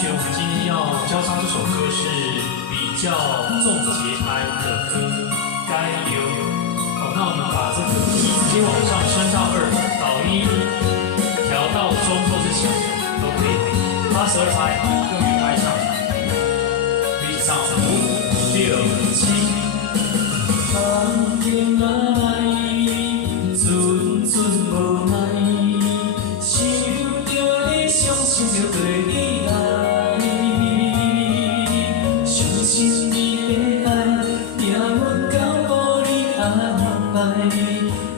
学，我们今天要教唱这首歌是比较重节拍的歌，该有。好，那我们把这个一直接往上升到2，导一，调到中或是小都可以。82拍，用原拍唱。一起唱5、6、7。风景来，阵阵无奈，想着你，伤心着对你来，相信你的爱，命运交予你安排，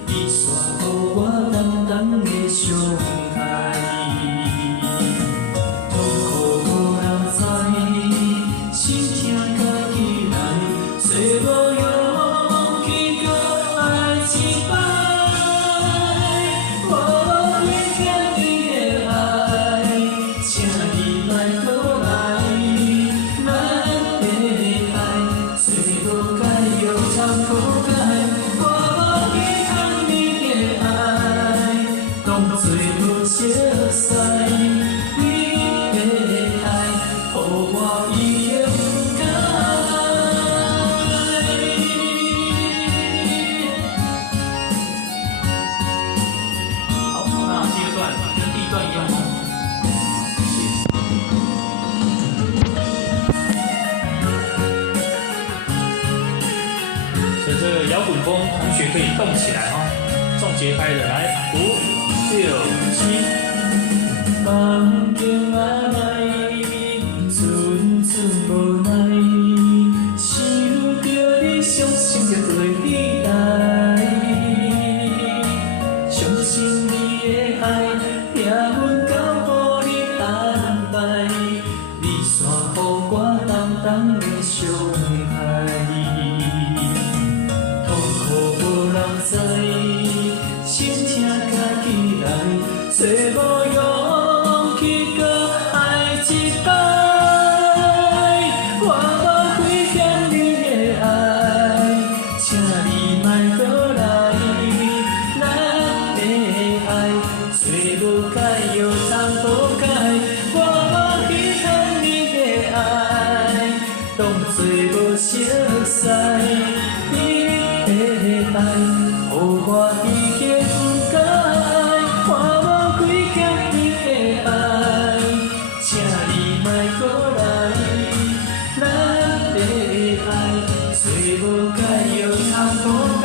你煞予我淡淡的伤害，痛苦无人知，心痛家己来，找无用。这个摇滚风，同学可以动起来哈，重节拍的来，5、6、7。梦境啊来，阵阵无奈，想着你，伤心着对你来，相信你的爱，命运交予你安排，你煞予我淡淡的伤害。心痛家己来，找无勇气搁爱一摆。我无亏欠你的爱，请你莫搁来。咱的爱做无解又通好解，我无稀罕你的爱，当作无熟悉。你的爱，予我已经不改，我无亏欠你的爱，请你莫搁来。咱的爱，做无解又通好解，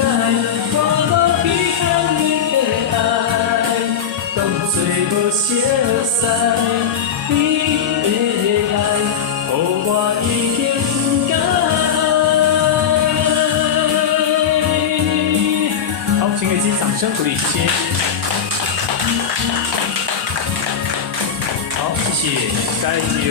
我无稀罕你的爱，当作无熟悉。你的爱，予我已经不改。好，请给自己掌声鼓励，谢谢。好，谢谢，加油。